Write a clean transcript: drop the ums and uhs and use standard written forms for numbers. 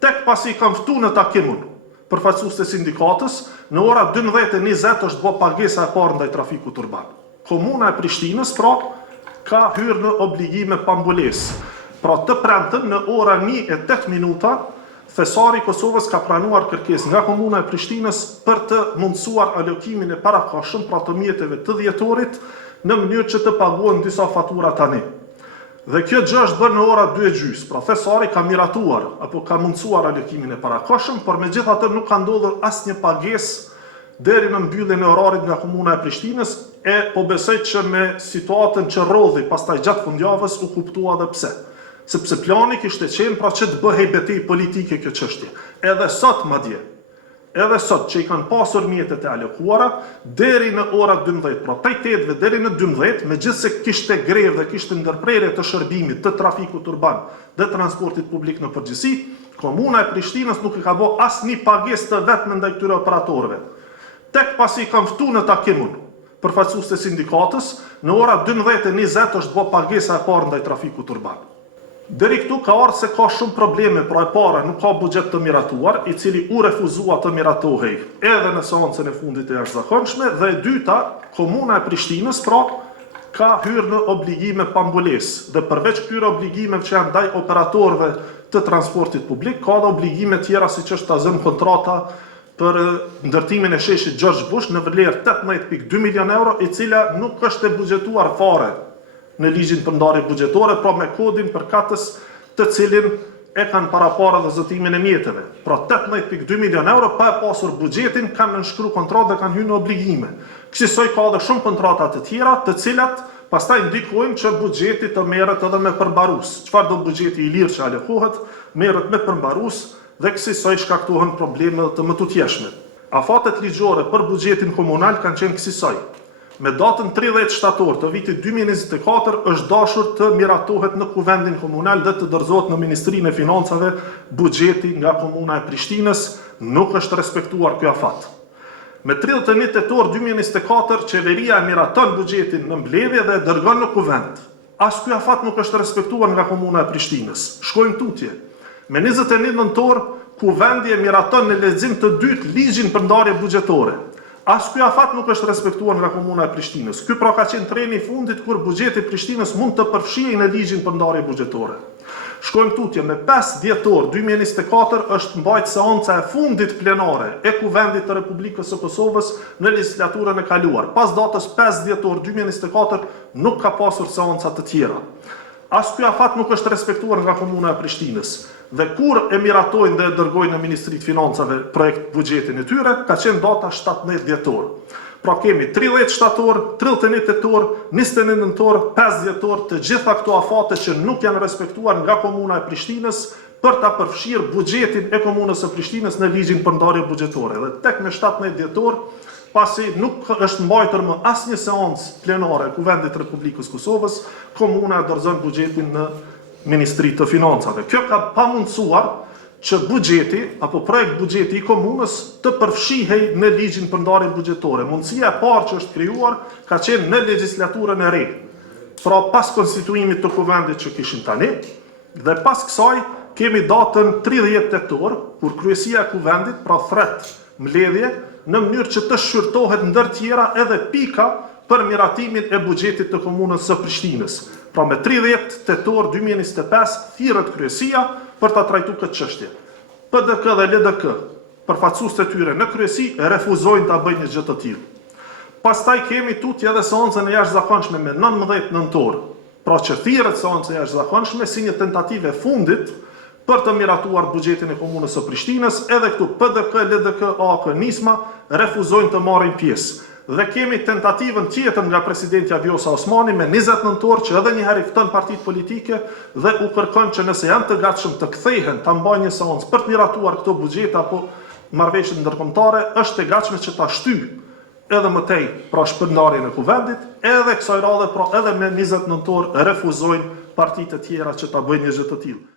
Tek pasi kam ftu në takimun përfaqësues të sindikatës, në ora 12:20 është bë pagesa e parë ndaj trafikut urban. Komuna e Prishtinës pra ka hyrë në obligime pambulesë. Pra të premten në ora 1:08 Thesari i Kosovës ka pranuar kërkesë nga Komuna e Prishtinës për të mundësuar alokimin e parakohshëm pra të mjeteve të dhjetorit në mënyrë që të paguhen disa fatura tani. Dhe kjo gjë është bërë në ora 2:30, pra Thesari ka miratuar apo ka mundësuar alokimin e parakohshëm, por megjithatë nuk ka ndodhur asnjë pagesë deri në mbylljen e orarit nga Komuna e Prishtinës, po besoj që me situatën që rrodhi pastaj gjatë fundjavës u kuptua edhe pse. Sepse plani kishte qenë pra që të bëhej betejë politike kjo çështje. Edhe sot madje, edhe sot që i kanë pasur mjetet e alokuara, deri në ora 12, pra prej 8 deri në 12, megjithse kishte grevë dhe kishte ndërprerje të shërbimit të trafikut urban dhe transportit publik në përgjithësi, Komuna e Prishtinës nuk i ka bërë asnjë pagesë të vetme ndaj këtyre operatorëve. Tek pasi kanë ftu në takimun përfaqësues të sindikatës, në ora 12:20 është bërë pagesa e parë ndaj trafikut urban. Deri këtu ka ardhur se ka shumë probleme, pra e para nuk ka buxhet të miratuar, i cili u refuzua të miratohej edhe në seancën e fundit e jashtëzakonshme, dhe e dyta, Komuna e Prishtinës pra ka hyrë në obligime pambulesë, dhe përveç këtyre obligimeve që janë ndaj operatorëve të transportit publik, ka dhe obligime tjera siç është ta zënë kontrata për ndërtimin e sheshit George Bush në vlerë 18.2 milion euro, e cila nuk është e buxhetuar fare në ligjin për ndarje buxhetore, pra me kodin përkatës të cilin e kanë parapara dhe zotimin e mjeteve. Pra 18.2 milion euro pa e pasur buxhetin kanë nënshkruar kontratë dhe kanë hyrë në obligime. Kësaj ka edhe shumë kontrata të tjera, të cilat pastaj ndikojnë që buxheti të merret edhe me përmbarues. Çfarë do buxheti i lirë që alokohet, merret me përmbarues dhe kësaj shkaktohen probleme të mëtutjeshme. Afatet ligjore për buxhetin komunal kanë qenë kësaj. Me datën 30 shtator të vitit 2024 është dashur të miratohet në Kuvendin Komunal dhe të dorëzohet në Ministrinë e Financave buxheti nga Komuna e Prishtinës, nuk është respektuar ky afat. Me 31 tetor 2024 qeveria e miraton buxhetin në mbledhje dhe e dërgon në Kuvend. As ky afat nuk është respektuar nga Komuna e Prishtinës. Shkojmë tutje. Me 21 nëntor Kuvendi e miraton në lexim të dytë ligjin për ndarje buxhetore. As ky afat nuk është respektuar nga Komuna e Prishtinës. Ky pra ka qenë treni i fundit kur buxheti i Prishtinës mund të përfshihej në ligjin për ndarje buxhetore. Shkojmë tutje, me 5 dhjetor 2024 është mbajtur seanca e fundit plenare e Kuvendit të Republikës së Kosovës në legjislaturën e kaluar. Pas datës 5 dhjetor 2024 nuk ka pasur seanca të tjera. As ky afat nuk është respektuar nga Komuna e Prishtinës. Dhe kur e miratojnë dhe e dërgojnë në Ministritë Financave projekt buxhetin e tyre, ka qenë data 17 dhjetor. Pra kemi 30 shtator, 31 tetor, 21 nëntor, 5 dhjetor, të gjitha këto afate që nuk janë respektuar nga Komuna e Prishtinës për ta përfshirë buxhetin e Komunës së Prishtinës në ligjin për ndarje buxhetore. Dhe tek me 17 dhjetor, pasi nuk është mbajtur më asnjë seancë plenare e Kuvendit të Republikës Kosovës, Komuna e dorëzon buxhetin në Ministri të Financave. Kjo ka pamundsuar që buxheti apo projekt buxheti i komunës të përfshihej në ligjin për ndarje buxhetore. Mundësia e parë që është krijuar ka qenë në legjislaturën e re. Pra pas konstituimit të Kuvendit që kishin tani, dhe pas kësaj kemi datën 30 tetor, kur kryesia e Kuvendit pra thret mbledhje në mënyrë që të shqyrtohet ndër tjera edhe pika për miratimin e buxhetit të Komunës së Prishtinës. Pra me 30 tetor 2025 thirret kryesia për ta trajtuar këtë çështje. PDK dhe LDK, përfaqësuesit e tyre në kryesi, refuzojnë ta bëjnë një gjë të tillë. Pastaj kemi tutje edhe seancën e jashtëzakonshme me 19 nëntor, pra që thirret seanca e jashtëzakonshme si një tentativë e fundit për të miratuar buxhetin e Komunës së Prishtinës, edhe këtu PDK, LDK, AK, Nisma refuzojnë të marrin pjesë. Dhe kemi tentativën tjetër nga presidentja Vjosa Osmani me 20 nëntor që edhe një herë i fton partitë politike dhe u kërkon që nëse janë të gatshëm të kthehen ta mbajnë një seancë për të miratuar këto buxhete apo marrëveshjet ndërkombëtare, është e gatshme që ta shtyjë edhe më tej pra shpërndarjen e Kuvendit, edhe kësaj radhe pra edhe me 20 nëntor refuzojnë partitë e tjera që ta bëjnë një gjë të tillë.